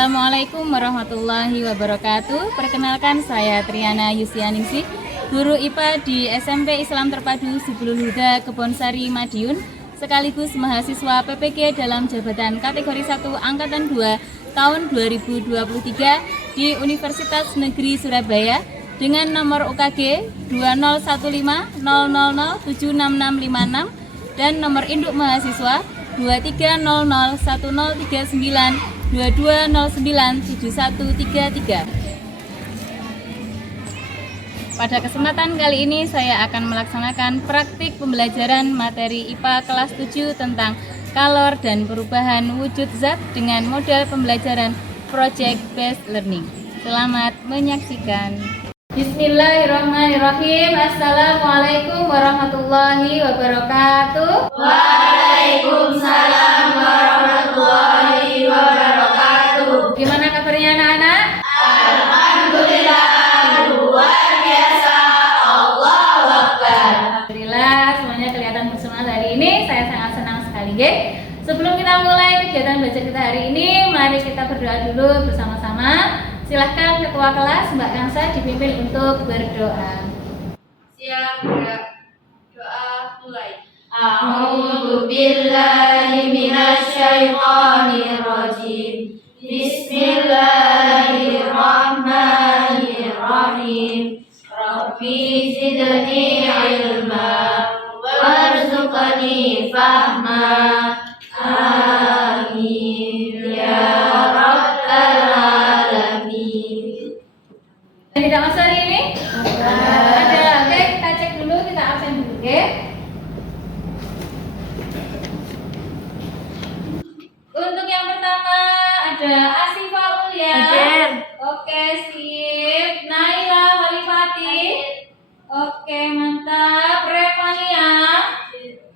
Assalamualaikum warahmatullahi wabarakatuh. Perkenalkan, saya Triana Yusianingsih, guru IPA di SMP Islam Terpadu Subulul Huda Kebonsari Madiun, sekaligus mahasiswa PPG dalam jabatan kategori 1 Angkatan 2 tahun 2023 di Universitas Negeri Surabaya dengan nomor UKG 201500076656 dan nomor induk mahasiswa 23013922097133. Pada kesempatan kali ini saya akan melaksanakan praktik pembelajaran materi IPA kelas 7 tentang kalor dan perubahan wujud zat dengan model pembelajaran Project Based Learning. Selamat menyaksikan. Bismillahirrahmanirrahim. Assalamualaikum warahmatullahi wabarakatuh. Waalaikumsalam warahmatullahi wabarakatuh. Gimana kabarnya anak-anak? Alhamdulillah, luar biasa. Allahu Akbar. Alhamdulillah semuanya kelihatan bersemangat hari ini. Saya sangat senang sekali, ya. Sebelum kita mulai kegiatan belajar kita hari ini, mari kita berdoa dulu bersama-sama. Silahkan ketua kelas Mbak Kansa dipimpin untuk berdoa. Siap, doa mulai. A'udzu billahi minasyaitonir rajim. Bismillahirrahmanirrahim. Rabbi zidni ilma warzuqni fahma. Amin ya rabbal alamin. Tidak masuk hari ini? Ada. Oke, kita cek dulu, kita absen dulu, oke? Untuk yang pertama ada Asifa Ulia. Hadir. Oke, sip. Naila Walifati. Oke, mantap. Revania.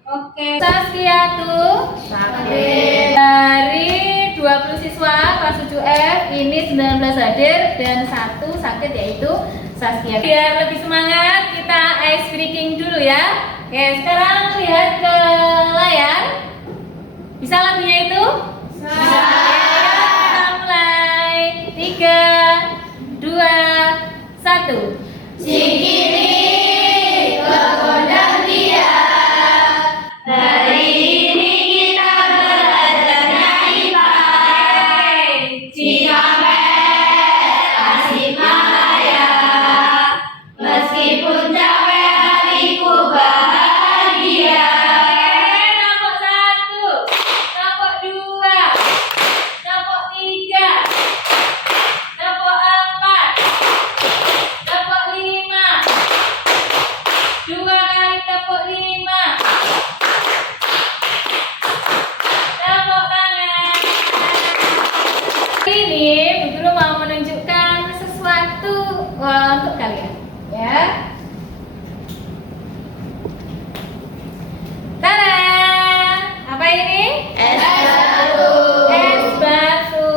Oke, Saskiatu. Hadir. Dari 20 siswa kelas 7F ini 19 hadir dan 1 sakit, yaitu Saskia. Biar lebih semangat kita ice breaking dulu ya. Oke, sekarang lihat ke layar. Bisa lagunya itu? Bisa. Kita mulai. 3, 2, 1. Cikini kekondang dia. Hari ini kita belajarnya IPA. Cikampek, Tasikmalaya. Meskipun capek hatiku bahagia. Nomor 1, nomor 2, nomor 3, nomor 4, nomor 5. 2 kali tepuk 5. Tepuk tangan. Ini Bu Guru mau menunjukkan sesuatu untuk kalian, ya. Tada! Apa ini? Es batu. Es batu.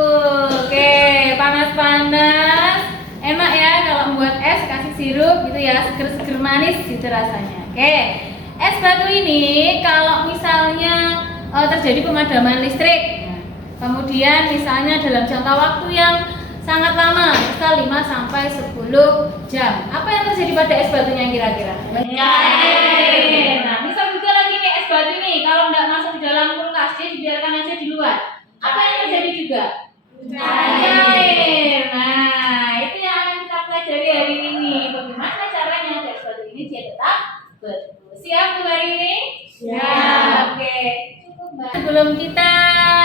Oke, panas-panas. Enak ya kalau membuat es kasih sirup gitu ya, seger-seger manis gitu rasanya. Oke. Es batu ini kalau misalnya terjadi pemadaman listrik, kemudian misalnya dalam jangka waktu yang sangat lama, misal 5 sampai 10 jam. Apa yang terjadi pada es batunya kira-kira? Cair. Nah, misal juga lagi nih es batu nih, kalau nggak masuk di dalam kulkas, dia dibiarkan aja di luar. Apa yang terjadi juga? Cair. Nah, itu yang akan kita pelajari hari ini. Bagaimana caranya agar es batu ini dia tetap betul. Siap Bu hari ini? Siap. Oke. Cukup, Mbak. Sebelum kita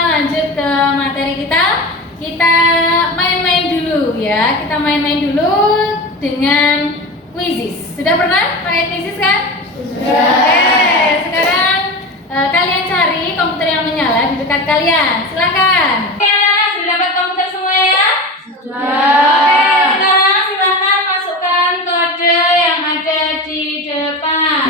lanjut ke materi kita main-main dulu ya. Kita main-main dulu dengan quizzes. Sudah pernah pakai quizzes kan? Sudah. Oke, sekarang kalian cari komputer yang menyala di dekat kalian. Silakan. Oke, anak-anak sudah dapat komputer semua ya? Oke, sekarang silakan masukkan kode yang ada di depan.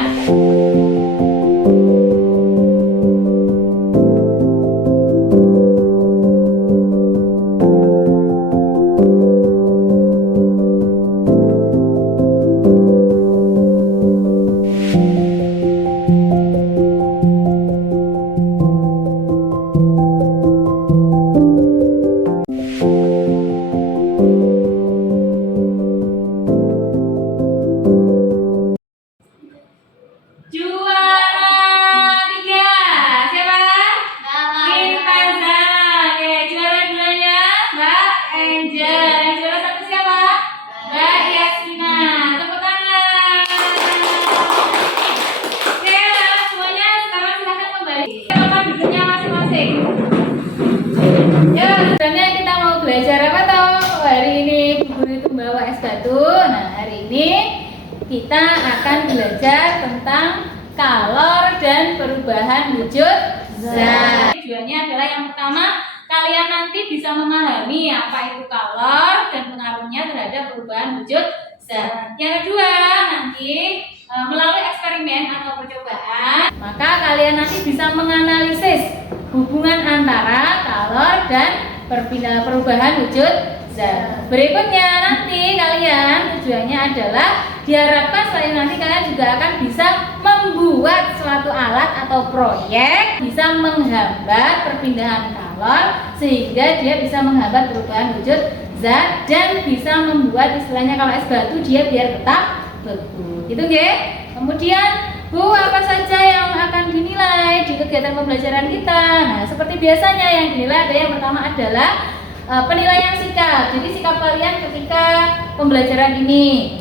kalor, dan perubahan wujud zat. Tujuannya adalah yang pertama, kalian nanti bisa memahami apa itu kalor dan pengaruhnya terhadap perubahan wujud zat. Yang kedua, nanti melalui eksperimen atau percobaan, maka kalian nanti bisa menganalisis hubungan antara kalor dan perubahan wujud zat. Berikutnya nanti kalian tujuannya adalah diharapkan selain nanti kalian juga akan bisa membuat suatu alat atau proyek bisa menghambat perpindahan kalor sehingga dia bisa menghambat perubahan wujud zat dan bisa membuat istilahnya kalau es batu dia biar tetap beku. Gitu nggih. Kemudian Bu, apa saja yang akan dinilai di kegiatan pembelajaran kita? Nah, seperti biasanya yang dinilai ada yang pertama adalah penilaian sikap. Jadi sikap kalian ketika pembelajaran ini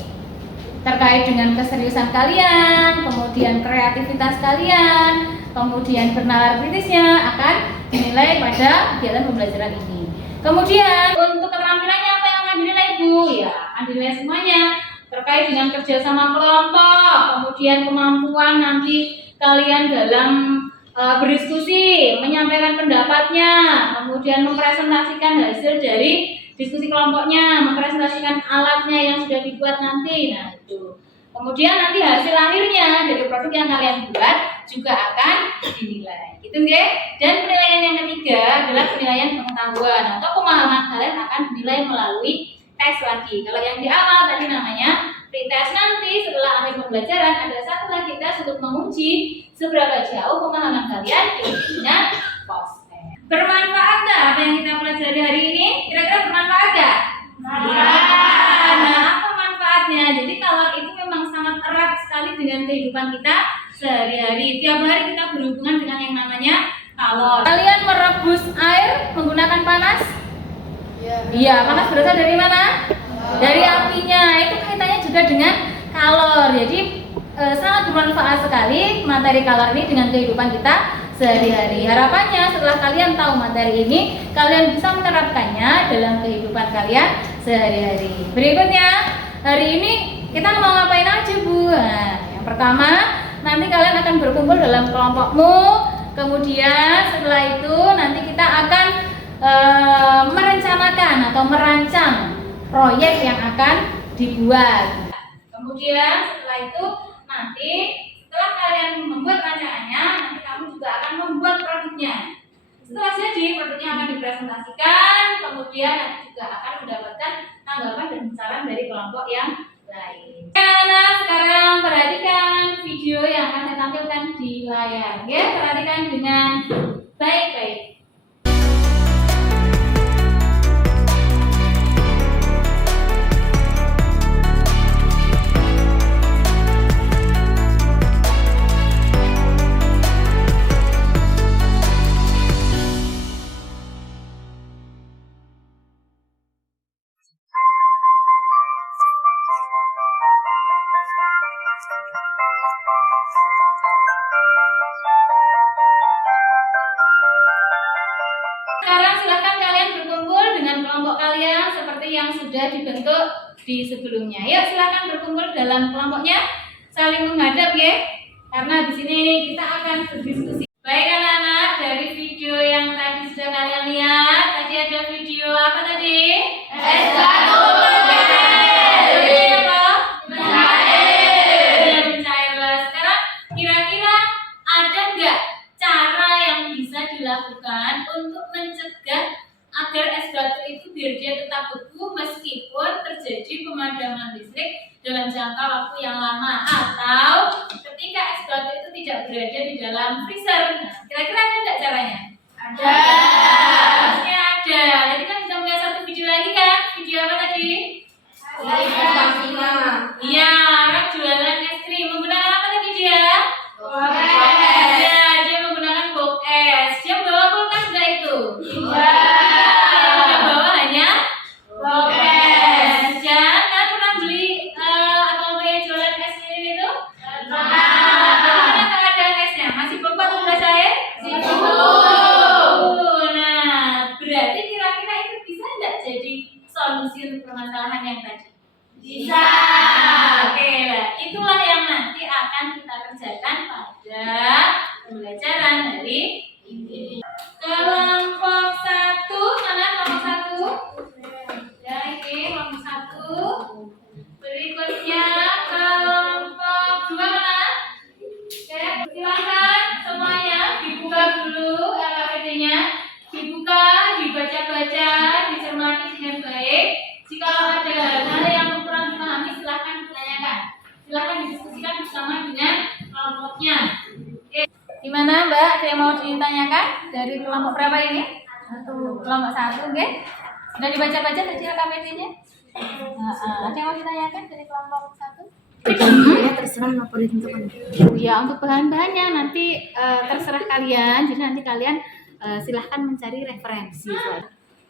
terkait dengan keseriusan kalian, kemudian kreativitas kalian, kemudian bernalar kritisnya akan dinilai pada kegiatan pembelajaran ini. Kemudian untuk keterampilannya apa yang akan dinilai Bu? Ya, akan dinilai semuanya terkait dengan kerjasama kelompok, kemudian kemampuan nanti kalian dalam berdiskusi, menyampaikan pendapatnya, kemudian mempresentasikan hasil dari diskusi kelompoknya, mempresentasikan alatnya yang sudah dibuat nanti. Nah, itu. Kemudian nanti hasil akhirnya dari produk yang kalian buat juga akan dinilai. Gitu nggih? Dan penilaian yang ketiga adalah penilaian pengetahuan atau pemahaman kalian akan dinilai melalui tes lagi. Kalau yang di awal tadi namanya pretest, nanti setelah akhir pembelajaran ada satu lagi tes untuk menguji seberapa jauh pemahaman kalian dengan post test. Bermanfaat nggak apa yang kita pelajari hari ini? Kira-kira bermanfaat nggak? Nah, apa manfaatnya? Jadi kalor itu memang sangat erat sekali dengan kehidupan kita sehari-hari. Tiap hari kita berhubungan dengan yang namanya kalor. Kalian merebus air menggunakan panas? Iya, panas berasal dari mana? Dari apinya. Itu kaitannya juga dengan kalor. Jadi sangat bermanfaat sekali materi kalor ini dengan kehidupan kita sehari-hari. Harapannya setelah kalian tahu materi ini, kalian bisa menerapkannya dalam kehidupan kalian sehari-hari. Berikutnya, hari ini kita mau ngapain aja Bu? Nah, yang pertama, nanti kalian akan berkumpul dalam kelompokmu. Kemudian setelah itu nanti kita akan merencanakan atau merancang proyek yang akan dibuat. Kemudian setelah itu nanti setelah kalian membuat rancangannya, nanti kamu juga akan membuat produknya. Setelah jadi, produknya akan dipresentasikan, kemudian nanti juga akan mendapatkan tanggapan dan saran dari kelompok yang lain. Nah, sekarang perhatikan video yang akan saya tampilkan di layar. Ya, perhatikan dengan baik-baik. Sekarang silakan kalian berkumpul dengan kelompok kalian seperti yang sudah dibentuk di sebelumnya. Yuk silakan berkumpul dalam kelompoknya, saling menghadap ya. Karena di sini kita akan berdiskusi. Baik anak-anak, dari video yang tadi sudah kalian lihat, tadi ada video apa tadi? S1 Sekarang kira-kira ada nggak cara yang bisa dilakukan untuk mencegah agar es batu itu biar dia tetap beku meskipun terjadi pemadaman listrik dalam jangka waktu yang lama atau ketika es batu itu tidak berada di dalam freezer. Nah, kira-kira ada nggak caranya? Ada. Harusnya ada. Tadi kan kita melihat satu video lagi kan? Video apa tadi? Iya, orang jualan es krim menggunakan apa tadi dia? Ya, dia menggunakan box es. Dia membawa kulkas enggak itu? Yang bawa hanya box es. Jangan kalian pernah beli atau yang jualan es krim itu? Bagaimana keadaan esnya? Masih beku atau sudah cair? Masih beku. Sudah pembelajaran dari ini. Kelompok 1, mana kelompok 1? Ya, ini kelompok 1. Berikutnya kelompok 2 mana? Oke, silakan semuanya dibuka dulu LKPD-nya. Dibuka, dibaca-baca, dicermati dengan baik. Jika ada hal-hal yang kurang dipahami, silahkan ditanyakan. Silahkan didiskusikan bersama dengan kelompoknya. Oke, gimana Mbak? Ada yang mau ditanyakan dari kelompok berapa ini? Kelompok 1, oke? Sudah dibaca-baca tadi LKPD-nya? Ada yang mau ditanyakan dari kelompok 1? Ya terserah laporin teman. Ya, untuk bahan-bahannya nanti terserah kalian. Jadi nanti kalian silahkan mencari referensi.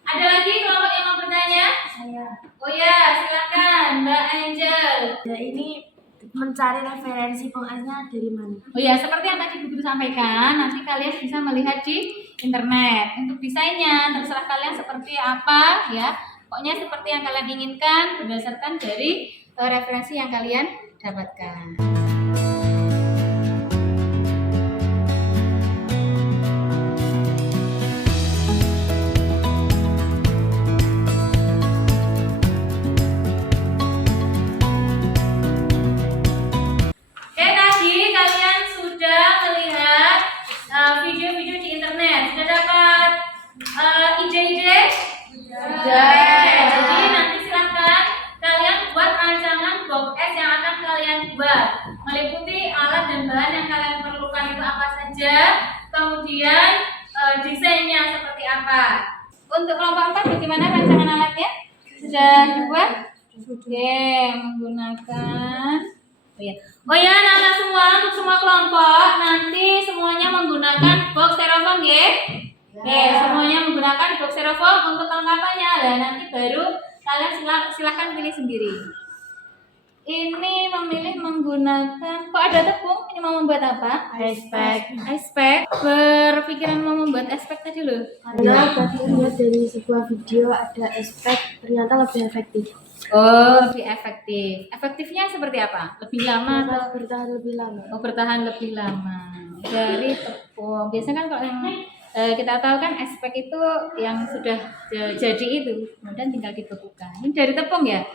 Ada lagi kelompok yang mau bertanya? Saya. Oh ya, silakan Mbak Angel. Ya ini mencari referensi pokoknya dari mana? Oh ya, seperti yang tadi Bu Guru sampaikan, nanti kalian bisa melihat di internet. Untuk desainnya terserah kalian seperti apa ya. Pokoknya seperti yang kalian inginkan berdasarkan dari referensi yang kalian dapatkan. Oke, tadi kalian sudah melihat video-video di internet. Sudah dapat ide-ide? Sudah. Jadi nanti silahkan kalian buat rancangan box S yang akan kalian buat, meliputi alat dan bahan yang kalian perlukan itu apa saja, kemudian desainnya seperti apa. Untuk kelompok 4 bagaimana rancangan alatnya? Sudah dibuat? Oke, menggunakan Oh ya, anak-anak semua, untuk semua kelompok nanti semuanya menggunakan box styrofoam ya. Oke, semuanya menggunakan box styrofoam untuk kelengkapannya. Nah, nanti baru kalian silakan pilih sendiri. Ini memilih menggunakan, kok ada tepung? Ini mau membuat apa? Ice pack. Ice pack. Berpikiran mau membuat ice pack tadi loh. Karena tadi lihat dari sebuah video ada aspek ternyata lebih efektif. Oh, lebih efektif. Efektifnya seperti apa? Lebih lama atau Bertahan lebih lama. Oh, bertahan lebih lama dari tepung. Biasanya kan kalau yang kita tahu kan aspek itu yang sudah jadi itu, kemudian tinggal dibekukan. Ini dari tepung ya?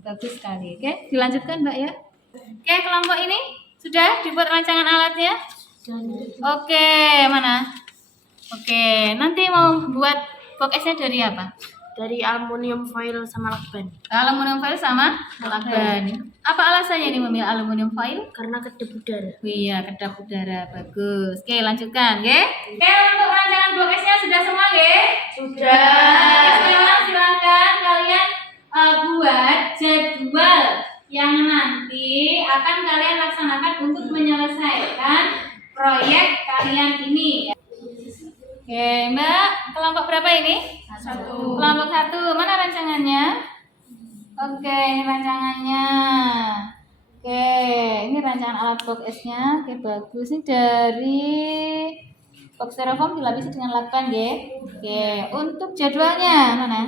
Bagus sekali. Oke, dilanjutkan Mbak ya. Oke, kelompok ini sudah dibuat rancangan alatnya? Oke, mana? Oke, nanti mau buat box S-nya dari apa? Dari aluminium foil sama lakban. Aluminium foil sama lakban. Apa alasannya ini memilih aluminium foil? Karena kedap udara. Oh iya, kedap udara. Bagus. Oke, lanjutkan, oke? Oke, untuk rancangan box S-nya sudah semua, oke? Sudah. Sekarang silakan kalian buat jadwal yang nanti akan kalian laksanakan untuk menyelesaikan proyek kalian ini. Oke, Mbak, kelompok berapa ini? 1. Kelompok 1, mana rancangannya? Oke, ini rancangannya. Oke, ini rancangan alat box S-nya. Oke, bagus. Ini dari box styrofoam dilapisi dengan lakban, ya. Oke, untuk jadwalnya mana?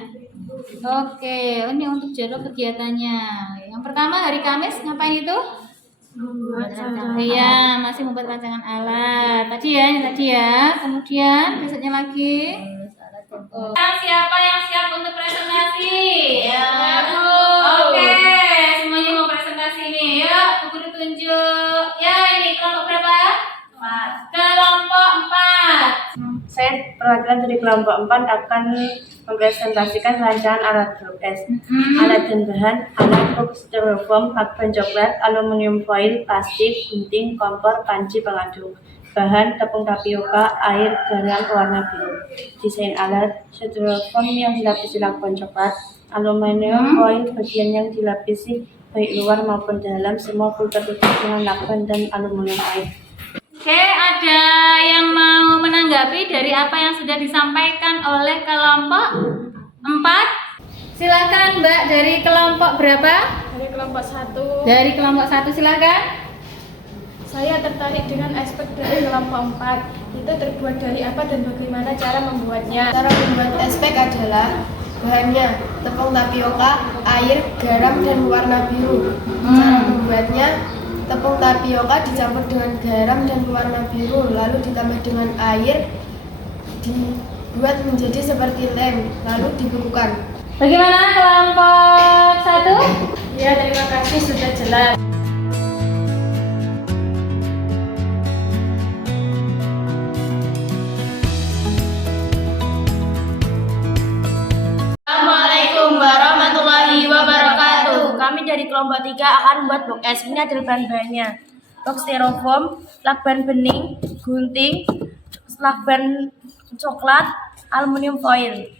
Oke, ini untuk jadwal kegiatannya. Yang pertama hari Kamis ngapain itu? Iya, masih membuat rancangan alat. Tadi ya, ini tadi ya. Kemudian besoknya lagi. Siapa yang siap untuk presentasi? Ya, oke, semuanya mau presentasi nih. Yuk, Bu Guru tunjuk. Ya, ini kelompok berapa? 4. Kelompok 4. Saya perwakilan dari kelompok 4 akan mempresentasikan rancangan alat box S. Alat dan bahan: alat box styrofoam, lakban coklat, aluminium foil, plastik, gunting, kompor, panci pengaduk. Bahan: tepung tapioka, air, garam warna biru. Desain alat: styrofoam yang dilapisi lakban coklat, aluminium foil bagian yang dilapisi baik luar maupun dalam, semua full tertutup dengan lakban dan aluminium foil. Oke, ada yang mau menanggapi dari apa yang sudah disampaikan oleh kelompok 4? Silakan Mbak, dari kelompok berapa? Dari kelompok 1, Dari kelompok 1 silakan. saya tertarik dengan aspek dari kelompok 4. Itu terbuat dari apa dan bagaimana cara membuatnya? Cara membuat aspek adalah bahannya tepung tapioka, air, garam, dan warna biru. Cara membuatnya Tepung tapioka dicampur dengan garam dan pewarna biru, lalu ditambah dengan air, dibuat menjadi seperti lem, lalu dibekukan. Bagaimana kelompok 1? Ya, terima kasih sudah jelas. Assalamualaikum warahmatullahi wabarakatuh. Kami dari kelompok 3 akan membuat box es. Ini adalah bahan-bahannya: box styrofoam, lakban bening, gunting, lakban coklat, aluminium foil.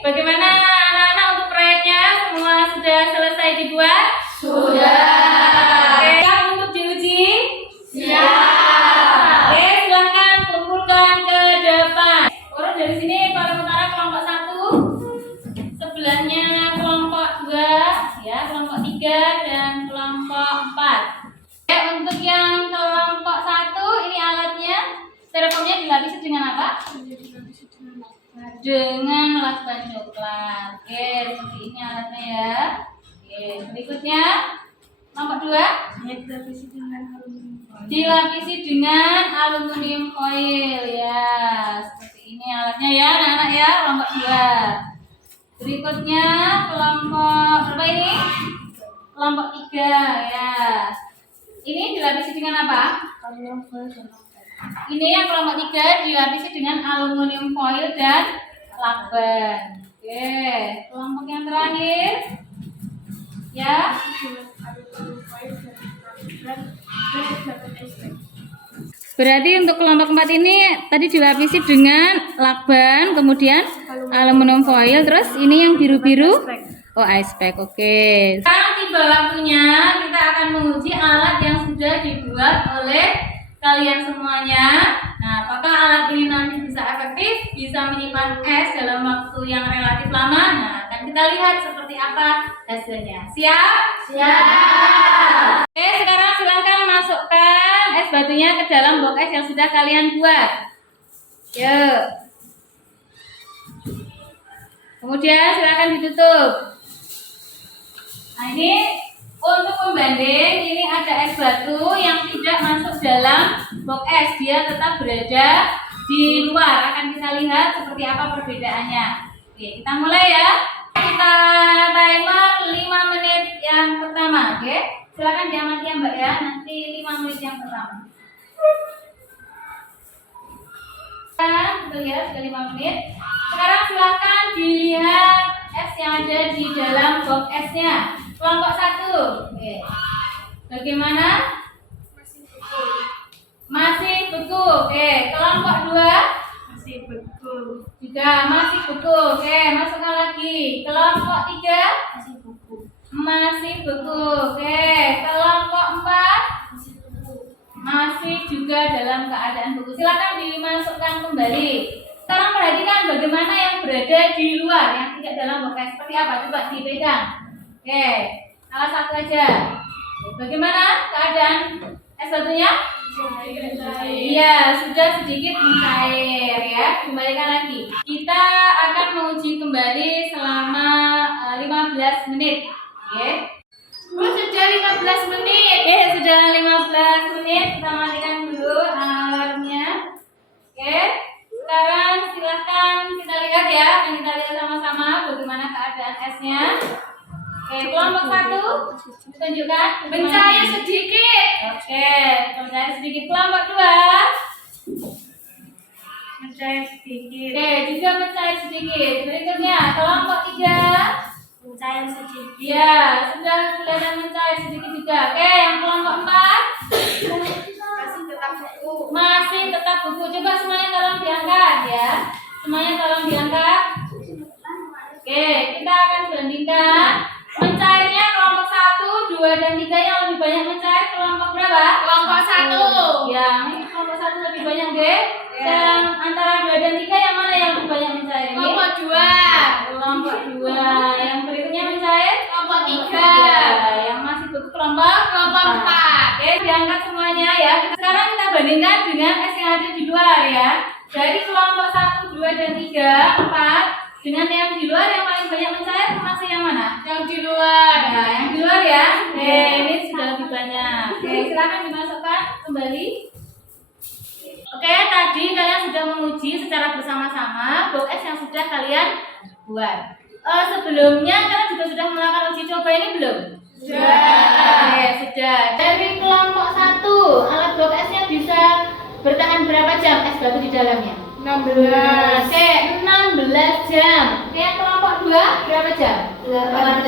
Bagaimana anak-anak untuk proyeknya? Semua sudah selesai dibuat? Sudah. Oke, siap untuk diuji? Siap. Oke, silahkan kumpulkan ke depan. Urut dari sini paling utara kelompok 1, sebelahnya kelompok 2, ya, kelompok 3 dan kelompok 4. Oke, untuk yang kelompok 1 ini alatnya, styrofoamnya dilapisi dengan apa? Dengan lakban coklat. Oke, seperti ini alatnya ya. Oke, berikutnya kelompok 2 dilapisi dengan aluminium foil ya. Seperti ini alatnya ya anak-anak ya, kelompok 2. Berikutnya kelompok berapa ini? Kelompok 3 ya. Ini dilapisi dengan apa? Ini yang kelompok 3 dilapisi dengan aluminium foil dan lakban. Oke, kelompok yang terakhir ya. Berarti untuk kelompok 4 ini tadi dilapisi dengan lakban, kemudian aluminium foil, terus ini yang biru-biru Oh, ice pack. Oke. Sekarang tiba waktunya kita akan menguji alat yang sudah dibuat oleh kalian semuanya. Nah, apakah alat ini nanti bisa efektif, bisa menyimpan es dalam waktu yang relatif lama? Nah, akan kita lihat seperti apa hasilnya. Siap? Siap. Oke, sekarang silakan masukkan es batunya ke dalam box es yang sudah kalian buat. Yuk. Kemudian silakan ditutup. Nah, ini untuk pembanding, ini ada es batu yang tidak masuk dalam box es, dia tetap berada di luar. Akan kita lihat seperti apa perbedaannya. Oke, kita mulai ya. Kita timer 5 menit yang pertama. Oke, silakan diamati ya Mbak ya. Nanti 5 menit yang pertama. Kita lihat sudah 5 menit. Sekarang silakan dilihat es yang ada di dalam box esnya. Kelompok 1. Oke. Bagaimana? Masih beku. Oke. Kelompok 2. Masih beku. Juga masih beku. Oke, masukkan lagi. Kelompok 3. Masih beku. Masih beku. Oke. Kelompok 4. Masih juga dalam keadaan beku. Silakan dimasukkan kembali. Sekarang perhatikan bagaimana yang berada di luar, yang tidak dalam box es. Seperti apa? Coba dipegang. Oke, salah satu aja. Bagaimana keadaan es batunya? Iya, sudah sedikit mencair ya. Kembalikan lagi. Kita akan menguji kembali selama 15 menit. Oke. Sudah 15 menit. Oke, sudah 15 menit. Kita matikan dulu alarmnya. Oke. Sekarang silakan kita lihat ya. Akan kita lihat sama-sama bagaimana keadaan esnya. Oke, kelompok 1 tunjukkan Mencair sedikit. Oke, mencair sedikit. Kelompok 2 Mencair sedikit. oke, juga mencair sedikit. Berikutnya kelompok 3 Mencair sedikit. ya, sudah kelihatan mencair sedikit juga. Oke, yang kelompok 4 Masih tetap beku. masih tetap beku. Coba semuanya tolong diangkat ya. Semuanya tolong diangkat. Oke, kita akan bandingkan mencairnya kelompok 1, 2, dan 3 yang lebih banyak mencair kelompok berapa? Kelompok 1. Ya, ini kelompok 1 lebih banyak deh. Yang antara 2 dan 3 yang mana yang lebih banyak mencair? Ini Kelompok 2. kelompok 2. Yang berikutnya mencair? Kelompok 3. Yang masih beku kelompok? Kelompok 4. Oke, diangkat semuanya ya. Sekarang kita bandingkan dengan es yang ada di luar ya. Dari kelompok 1, 2, dan 3, 4 dengan yang di luar yang paling banyak mencair masih yang mana? Yang di luar. Nah, yang di luar ya. Oke, ini sudah lebih banyak. Oke, silakan dimasukkan kembali. Oke, tadi kalian sudah menguji secara bersama-sama box es yang sudah kalian buat. Sebelumnya kalian juga sudah melakukan uji coba ini belum? Sudah. Oke, sudah. Dari kelompok 1, alat box esnya bisa bertahan berapa jam es batu di dalamnya? 16. Oke, 16 jam. Oke, yang kelompok 2 berapa jam? 18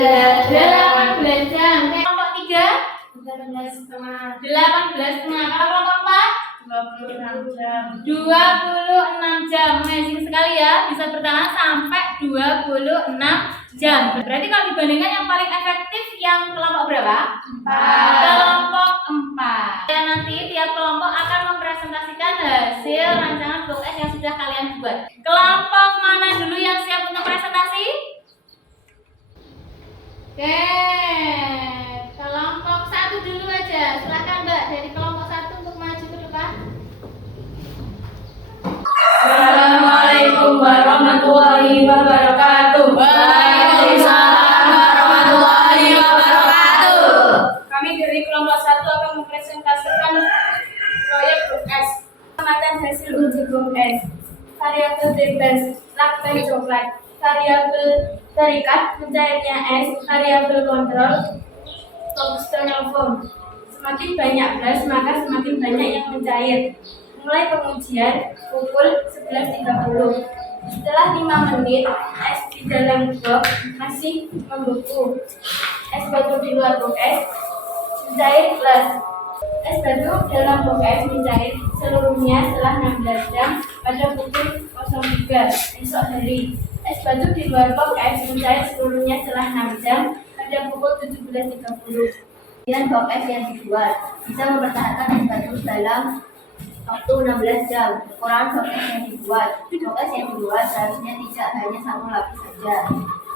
18 jam. Oke, kelompok 3 18,5. 18,5. Kalau kelompok 4 26 jam. 26 jam. Amazing sekali ya, bisa bertahan sampai 26 jam. Berarti kalau dibandingkan yang paling efektif yang kelompok berapa? 4. Kelompok 4. Dan nanti tiap kelompok akan mempresentasikan hasil rancangan box es yang sudah kalian buat. Kelompok mana dulu yang siap untuk presentasi? Oke, kelompok 1 dulu aja. Silakan Mbak dari kelompok 1 untuk maju ke depan. Assalamualaikum warahmatullahi wabarakatuh. Waalaikumsalam warahmatullahi wabarakatuh. Kami dari kelompok 1 akan mempresentasikan proyek box es. Pengamatan hasil uji box es. Variabel bebas, lakban coklat. Variabel terikat, mencairnya es. Variabel kontrol, external form. Semakin banyak gas, maka semakin banyak yang mencair. Mulai pengujian pukul 11.30. Setelah 5 menit, es di dalam box masih membeku. Es batu di luar box es mencair plus. Es batu dalam box es mencair seluruhnya setelah 16 jam pada pukul 03 esok hari. Es Es batu di luar box es mencair seluruhnya setelah 6 jam pada pukul 17.30. Kemudian box es yang dibuat bisa mempertahankan es batu dalam waktu 16 jam. Kekurangan box es yang dibuat. Box es yang dibuat seharusnya tidak hanya satu lapis saja.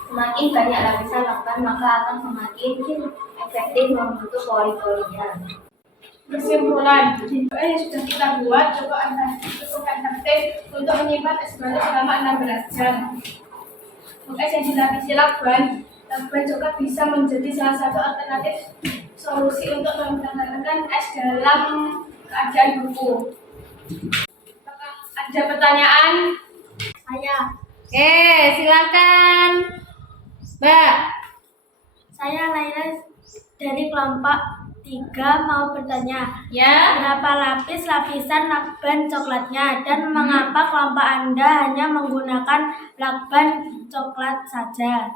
Semakin banyak lapisan lakban maka akan semakin efektif membentuk pori-porinya. Kesimpulan, es yang sudah kita buat cukup efektif untuk menyimpan es batu selama 16 jam. Es yang dilapisi lakban coklat bisa menjadi salah satu alternatif solusi untuk mempertahankan es dalam keadaan beku. Apakah ada pertanyaan? Saya Silakan, Mbak. Saya Laila dari kelompok 3 mau bertanya, Ya. berapa lapis lapisan lakban coklatnya dan mengapa kelompok Anda hanya menggunakan lakban coklat saja?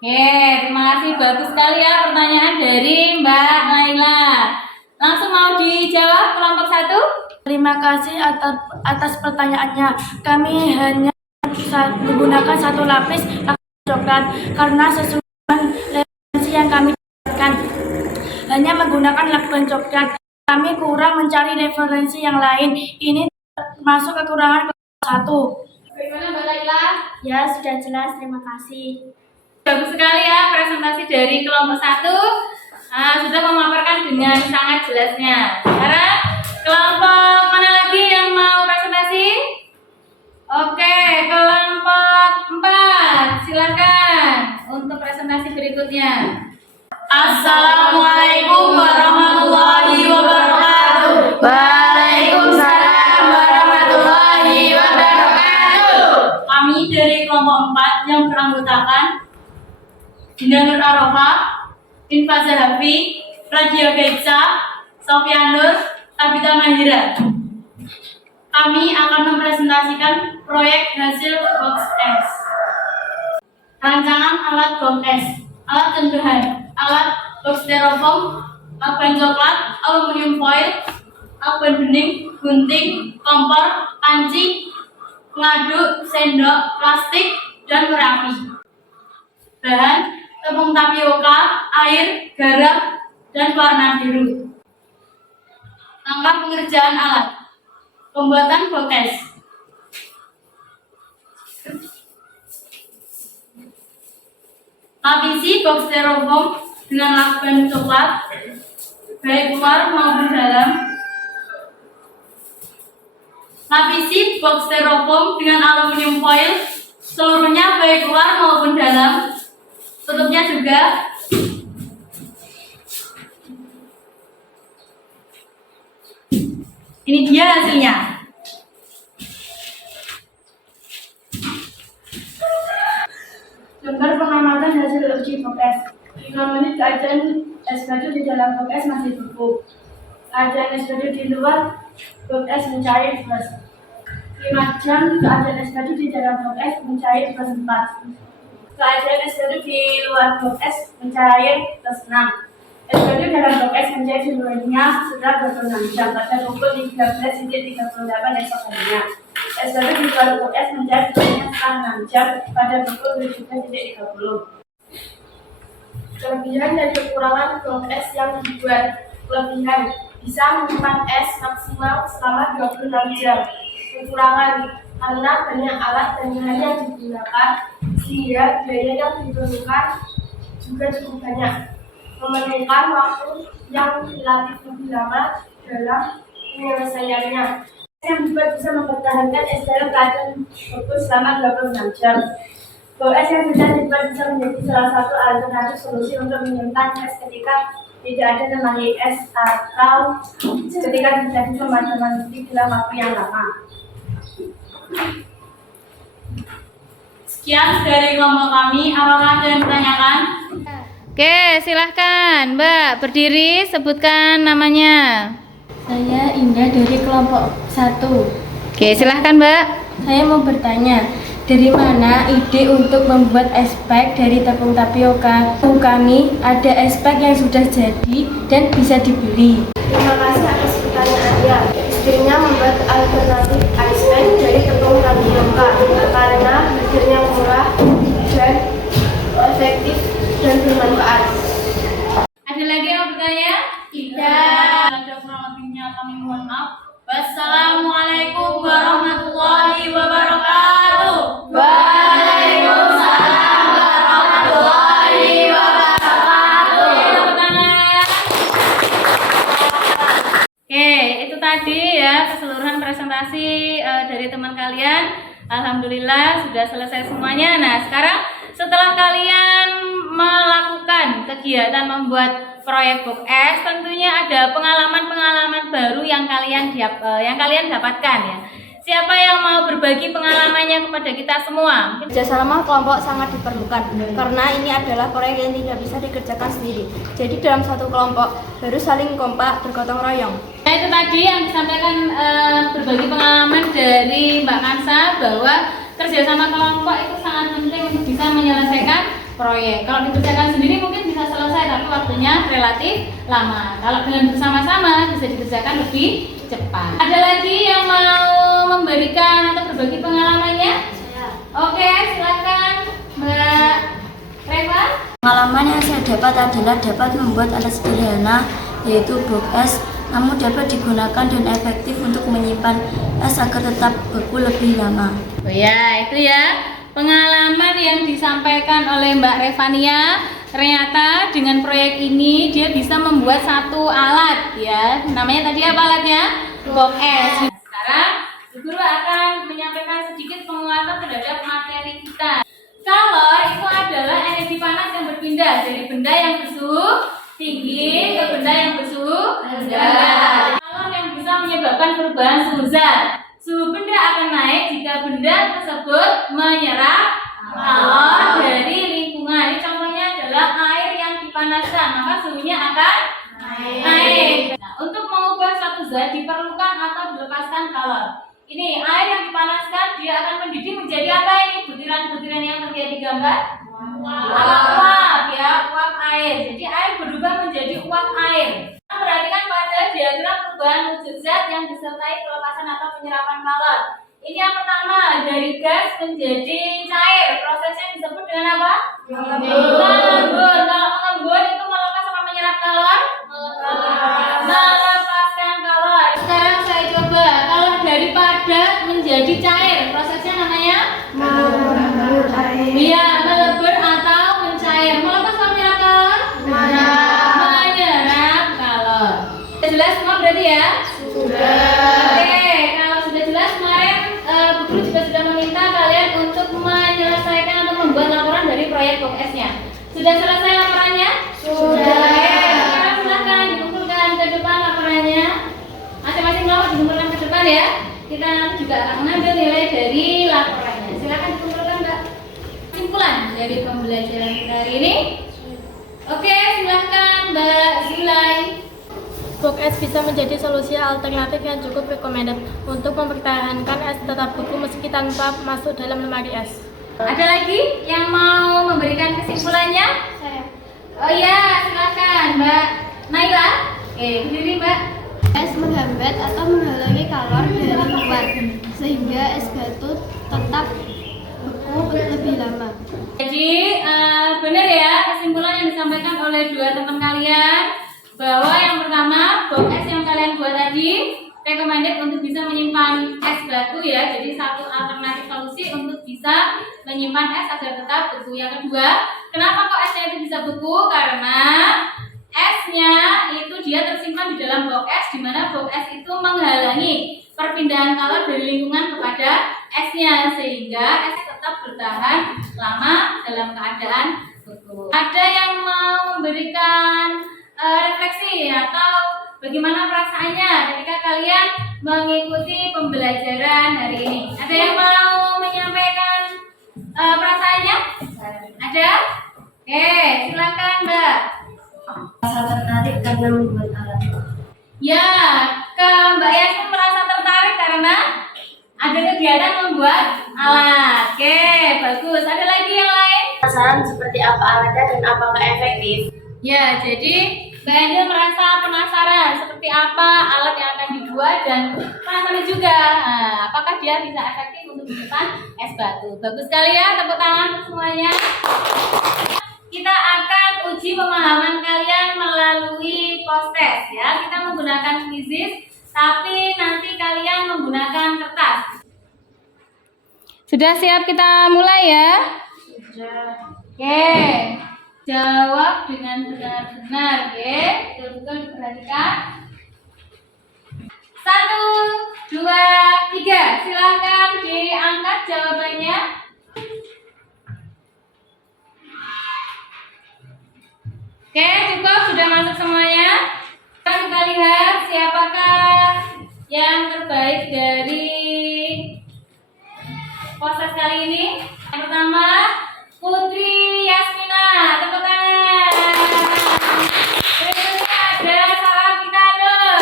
Terima kasih. Bagus sekali ya pertanyaan dari Mbak Laila. Langsung mau dijawab kelompok 1? Terima kasih atas pertanyaannya. Kami hanya menggunakan satu lapis lakban coklat karena sesuai dengan referensi yang kami dapatkan. Hanya menggunakan lakban coklat. Kami kurang mencari referensi yang lain. Ini termasuk kekurangan kelompok 1. Bagaimana Mbak Laila? Ya, sudah jelas. Terima kasih. Bagus sekali ya presentasi dari kelompok 1. Sudah memaparkan dengan sangat jelasnya. Sekarang kelompok mana lagi yang mau presentasi? Oke, kelompok 4. Silakan untuk presentasi berikutnya. Assalamualaikum warahmatullahi wabarakatuh. Waalaikumsalam warahmatullahi wabarakatuh. Kami dari kelompok 4 yang beranggotakan Dina Nur Arafah, Infa Zahabi, Radia Gaitsa, Sofia Nur, Tabita Mahira. Kami akan mempresentasikan proyek hasil box S. Rancangan alat box S, alat dan bahan, alat box styrofoam, lakban coklat, aluminium foil, lakban bening, gunting, kompor, panci, pengaduk, sendok, plastik, dan merapi. Bahan tepung tapioka, air, garam, dan warna biru. Langkah pengerjaan alat. Pembuatan box S. Lapisi box styrofoam dengan lakban coklat, baik luar maupun dalam. Lapisi box styrofoam dengan aluminium foil, seluruhnya baik luar maupun dalam. Tutupnya juga. Ini dia hasilnya. Gambar pengamatan hasil uji box S. 5 menit keadaan es batu di dalam box S masih beku. Keadaan es batu di luar box S mencair plus 5 jam. Keadaan es batu di dalam box S mencair plus 4. Keadaan es batu di luar box S mencair plus 6. Es batu dalam box S mencair seluruhnya setelah 26 jam pada pukul 13.38 esok harinya. Es batu di luar box S mencair seluruhnya setelah 6 jam pada pukul 17.30. Kelebihan dan kekurangan box es yang dibuat. Kelebihan, bisa menyimpan es maksimal selama 26 jam. Kekurangan, karena banyak alat dan bahan yang digunakan, sehingga biaya yang diperlukan juga cukup banyak, memerlukan waktu yang relatif lebih lama dalam penyelesaiannya. Es yang dibuat bisa mempertahankan es dalam keadaan beku selama 26 jam. Box es yang sudah dibuat bisa menjadi salah satu alternatif solusi untuk menyimpan es ketika tidak ada lemari es atau ketika terjadi pemadaman listrik dalam waktu yang lama. Sekian dari kelompok kami. Apakah ada yang ditanyakan? Oke, silahkan Mbak berdiri, sebutkan namanya. Saya Indah dari kelompok 1. Oke, silahkan Mbak. Saya mau bertanya, dari mana ide untuk membuat es pack dari tepung tapioka? Kami ada es pack yang sudah jadi dan bisa dibeli. Terima kasih atas pertanyaannya. Idenya membuat alternatif ice pack dari tepung tapioka karena harganya murah dan efektif dan bermanfaat. Ada lagi yang mau bertanya? Tidak. Ada kurang lebihnya kami mohon maaf. Wassalamualaikum warahmatullahi wabarakatuh. Waalaikumsalam warahmatullahi wabarakatuh. Oke, itu tadi ya keseluruhan presentasi dari teman kalian. Alhamdulillah sudah selesai semuanya. Nah, sekarang setelah kalian melakukan kegiatan membuat proyek book S, tentunya ada pengalaman-pengalaman baru yang kalian dapatkan ya. Siapa yang mau berbagi pengalamannya kepada kita semua? Kerjasama kelompok sangat diperlukan karena ini adalah proyek yang tidak bisa dikerjakan sendiri. Jadi dalam satu kelompok harus saling kompak, bergotong royong. Nah, itu tadi yang disampaikan berbagi pengalaman dari Mbak Kansa bahwa kerjasama kelompok itu sangat penting untuk bisa menyelesaikan proyek. Kalau dikerjakan sendiri mungkin bisa selesai, tapi waktunya relatif lama. Kalau dengan bersama-sama bisa dikerjakan lebih cepat. Ada lagi yang mau memberikan atau berbagi pengalamannya? Oke, silakan Mbak Reva. Pengalaman yang saya dapat adalah dapat membuat alat sederhana yaitu box es, namun dapat digunakan dan efektif untuk menyimpan es agar tetap beku lebih lama. Oh ya, itu ya pengalaman yang disampaikan oleh Mbak Revania. Ternyata dengan proyek ini dia bisa membuat satu alat ya. Namanya tadi apa alatnya? Box es. Sekarang Bu Guru akan menyampaikan sedikit penguatan terhadap materi kita. Kalor itu adalah energi panas yang berpindah dari benda yang bersuhu tinggi ke benda yang bersuhu rendah. Kalor yang bisa menyebabkan perubahan suhu zat. Suhu benda akan naik jika benda tersebut menyerap kalor dari lingkungan. Ini contohnya adalah air yang dipanaskan, maka suhunya akan naik. Nah, untuk mengubah suatu zat diperlukan atau dilepaskan kalor. Ini air yang dipanaskan, dia akan mendidih menjadi apa ini? Butiran-butiran yang terlihat di gambar? Uap ya, uap air. Jadi air berubah menjadi uap air. Perhatikan pada diagram perubahan wujud zat yang disertai pelepasan atau penyerapan kalor. Ini yang pertama, dari gas menjadi cair. Prosesnya disebut dengan apa? Mengembun. Kalau mengembun itu melepas apa menyerap kalor? Melepaskan kalor. Sekarang saya coba, kalau dari padat menjadi cair, prosesnya namanya? Melebur air. Iya, melebur atau mencair. Melepas apa menyerap kalor? Menyerap kalor. Sudah jelas semua berarti ya? Sudah. Oke, kalau sudah jelas kemarin Bu Guru juga sudah meminta kalian untuk menyelesaikan atau membuat laporan dari proyek box S-nya. Sudah selesai laporannya? Sudah. Sekarang silahkan dikumpulkan ke depan laporannya. Masing-masing kelompok dikumpulkan ke depan ya. Kita juga akan mengambil nilai dari laporannya. Silakan dikumpulkan Mbak. Kesimpulan dari pembelajaran kita hari ini. Oke, silahkan Mbak Zulay. Box es bisa menjadi solusi alternatif yang cukup recommended untuk mempertahankan es tetap beku meski tanpa masuk dalam lemari es. Ada lagi yang mau memberikan kesimpulannya? Saya. Oh iya, silakan Mbak Naila. Oke, berdiri Mbak. Es menghambat atau menghalangi kalor dari luar sehingga es batu tetap beku lebih lama. Jadi benar ya kesimpulan yang disampaikan oleh dua teman kalian bahwa yang pertama box es yang kalian buat tadi recommended untuk bisa menyimpan es batu ya. Jadi satu alternatif solusi untuk bisa menyimpan es agar tetap beku. Yang kedua, kenapa kok esnya itu bisa beku? Karena esnya itu dia tersimpan di dalam box es, di mana box es itu menghalangi perpindahan kalor dari lingkungan kepada esnya sehingga es tetap bertahan lama dalam keadaan beku. Ada yang mau memberikan refleksi atau bagaimana perasaannya ketika kalian mengikuti pembelajaran hari ini? Ada yang mau menyampaikan perasaannya? Ada? Oke, silakan Mbak. Merasa tertarik karena membuat alat. Ya, ke Mbak Yasin merasa tertarik karena ada kegiatan membuat alat. Oke, bagus. Ada lagi yang lain? Penasaran seperti apa alatnya dan apakah efektif? Ya, jadi Mbak Angel merasa penasaran seperti apa alat yang akan dibuat dan penasaran juga apakah dia bisa efektif untuk menyimpan es batu. Bagus sekali ya, tepuk tangan untuk semuanya. Kita akan uji pemahaman kalian melalui post-test ya. Kita menggunakan quizzes, tapi nanti kalian menggunakan kertas. Sudah siap kita mulai ya? Oke. Jawab dengan benar-benar, oke? Betul-betul diperhatikan. 1, 2, 3. Silakan diangkat jawabannya. Oke, cukup, sudah masuk semuanya. Sekarang kita lihat siapakah yang terbaik dari proses kali ini. Yang pertama, Putri Yasmina, tepuk tangan. Berikutnya ada Salamina Nur.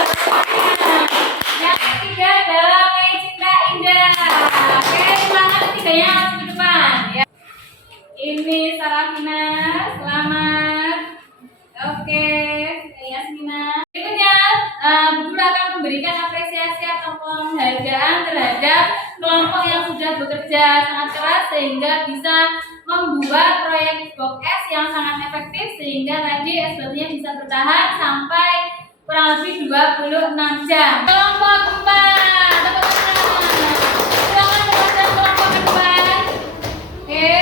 Yang ketiga adalah Mei Cinta Indah. Oke, silakan ketiganya langsung ke depan ya. Ini Salamina, selamat. Oke, Yasmina. Berikutnya, guru akan memberikan apresiasi atau penghargaan terhadap kelompok yang sudah bekerja sangat keras sehingga bisa membuat proyek box es yang sangat efektif sehingga tadi es batunya bisa bertahan sampai kurang lebih 26 jam. Kelompok 4, tepuk tangan. Silakan kepada kelompok kedua. Oke.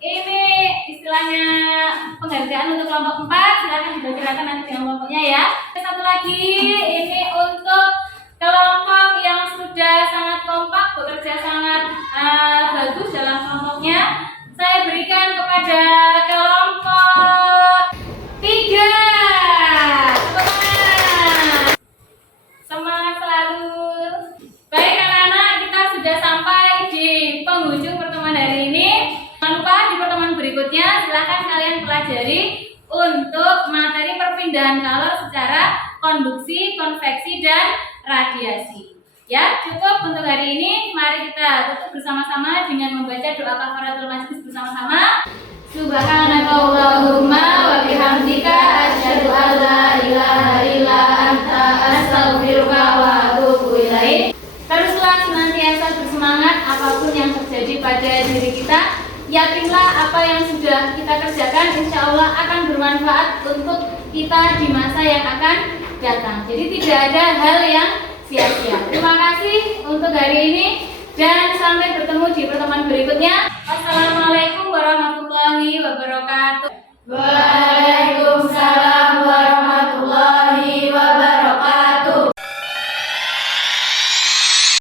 Ini istilahnya penghargaan untuk kelompok 4. Silakan dibacakan nanti dengan kelompoknya ya. Satu lagi, ini untuk kelompok yang sudah sangat kompak, bekerja sangat bagus dalam kelompoknya. Saya berikan kepada kelompok 3. Semangat selalu. Baik anak-anak, kita sudah sampai di penghujung pertemuan hari ini. Jangan lupa di pertemuan berikutnya silahkan kalian pelajari untuk materi perpindahan kalor secara konduksi, konveksi, dan radiasi. Ya, cukup untuk hari ini. Mari kita tutup bersama-sama dengan membaca doa kafaratul majlis bersama-sama. Subhanakallahumma wa bihamdika asyhadu an la ilaha illa anta astaghfiruka wa atubu ilaik. Teruslah senantiasa bersemangat apapun yang terjadi pada diri kita. Yakinlah apa yang sudah kita kerjakan insya Allah akan bermanfaat untuk kita di masa yang akan datang. Jadi tidak ada hal yang sia-sia. Terima kasih untuk hari ini dan sampai bertemu di pertemuan berikutnya. Wassalamualaikum.